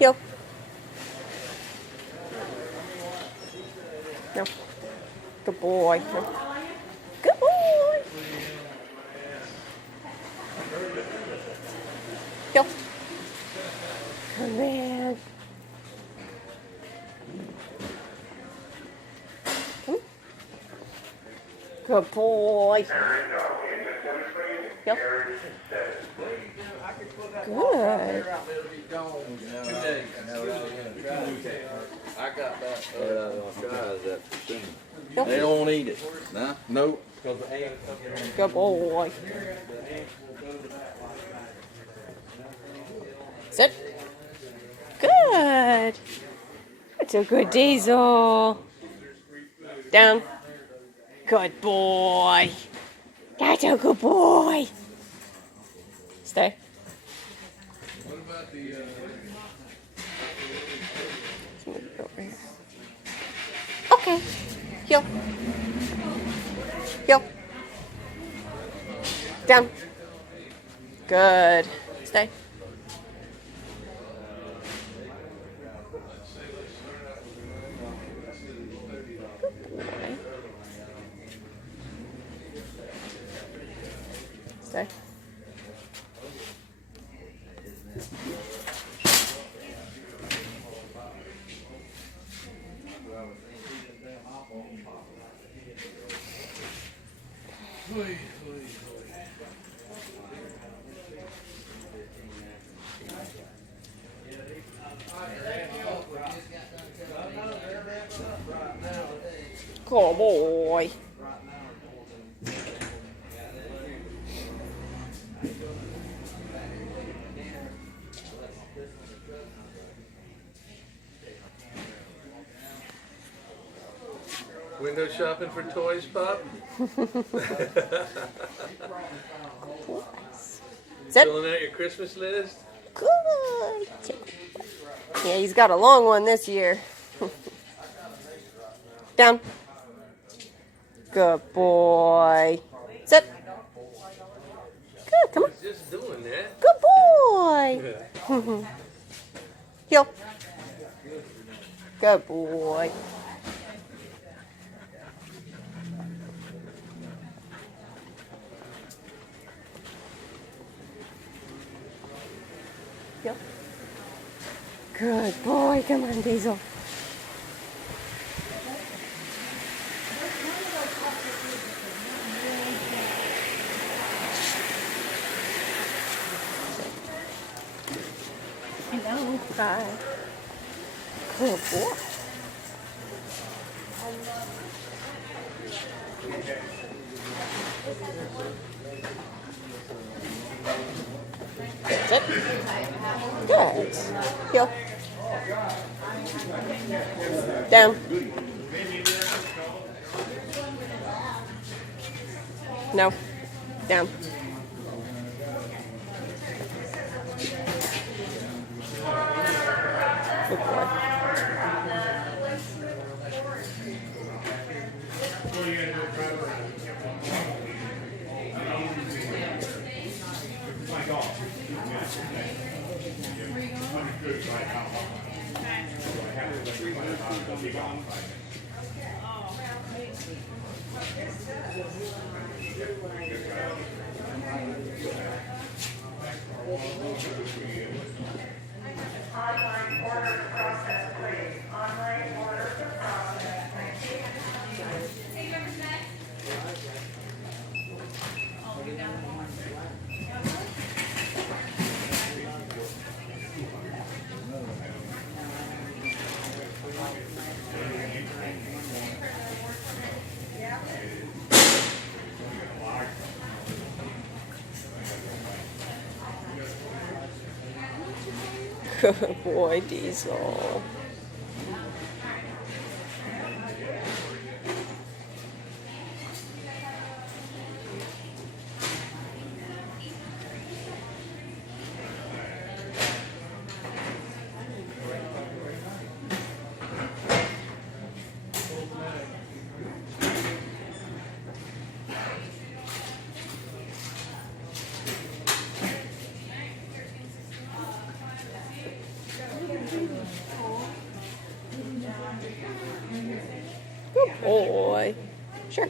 Heel. No. Good boy. No. Good boy. Heel. Good man. Good boy. Heel. Good. I got that. Heel. They don't eat it. Nah, nope. Good boy. Sit. Good. That's a good Diesel. Down. Good boy. That's a good boy. Stay. What about the? Let's move it over here. Okay. Heel. Heel. Down. Good. Stay. Good boy. Stay. Good boy. Window shopping for toys, Pop? Sit. Filling out your Christmas list? Good. Yeah, he's got a long one this year. Down. Good boy. Sit. Good, come on. He's just doing that. Good boy. Heel. Good boy. Heel. Good boy. Come on, Diesel. Hello. Bye. Good boy. Sit. Good. Heel. Down. No. Down. Good boy. Online order process, please. Online order process. Thank you. Good boy, Diesel. boy. Sure.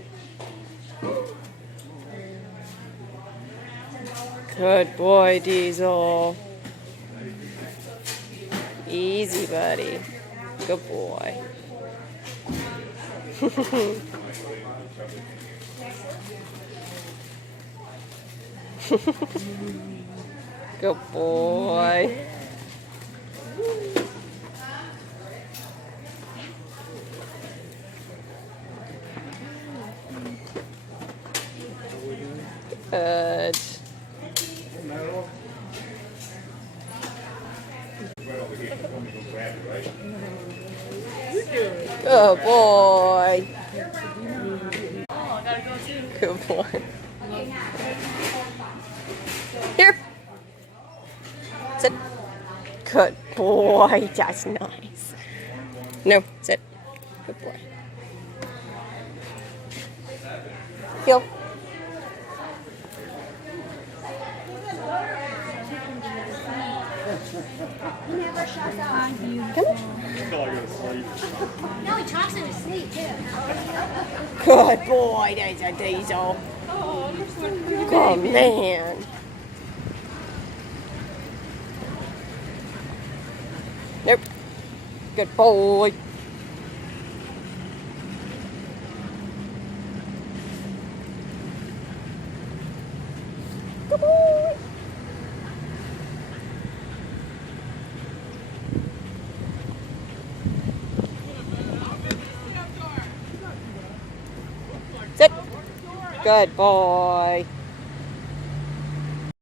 Good boy, Diesel. Easy, buddy. Good boy. Good boy. Good. Good boy. Good boy. Here. Sit. Good boy. That's nice. No, sit. Good boy. Heel. He never shuts up. Come on. No, he talks in his sleep too. Good boy. There's a Diesel. Oh, man. Nope. Good boy. Good boy. Sit. Good boy.